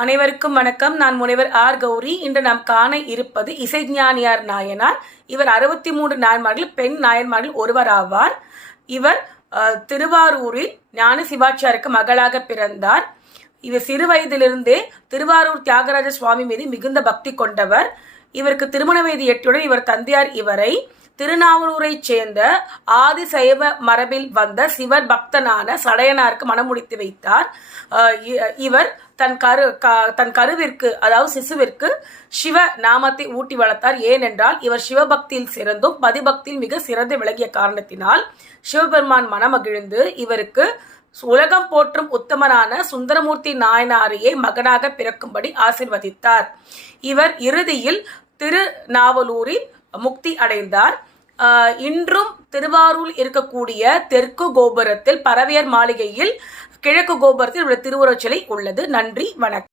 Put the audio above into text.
அனைவருக்கும் வணக்கம். நான் முனைவர் ஆர் கௌரி. இன்று நாம் காண இருப்பது இசைஞானியார் நாயனார். இவர் 63 நாயன்மார்கள், பெண் நாயன்மார்கள் ஒருவர் ஆவார். இவர் திருவாரூரில் ஞான சிவாச்சாருக்கு மகளாக பிறந்தார். இவர் சிறு வயதிலிருந்தே திருவாரூர் தியாகராஜ சுவாமி மீது மிகுந்த பக்தி கொண்டவர். இவருக்கு திருமண வயது எட்டுடன் இவர் தந்தையார் இவரை திருநாவலூரை சேர்ந்த ஆதிசைவ மரபில் வந்த சிவர் பக்தனான சடையனாருக்கு மணமுடித்து வைத்தார். இவர் தன் கருவிற்கு, அதாவது சிசுவிற்கு சிவ நாமத்தை ஊட்டி வளர்த்தார். ஏனென்றால் இவர் சிவபக்தியில் சிறந்தும் பதிபக்தியில் மிக சிறந்து விளங்கிய காரணத்தினால் சிவபெருமான் மனமகிழ்ந்து இவருக்கு உலகம் போற்றும் உத்தமரான சுந்தரமூர்த்தி நாயனாரையே மகனாக பிறக்கும்படி ஆசிர்வதித்தார். இவர் இறுதியில் திருநாவலூரில் முக்தி அடைந்தார். இன்றும் திருவாரூர் இருக்கக்கூடிய தெற்கு கோபுரத்தில் பரவையர் மாளிகையில் கிழக்கு கோபுரத்தில் உள்ள திருவுருவச் சிலை உள்ளது. நன்றி, வணக்கம்.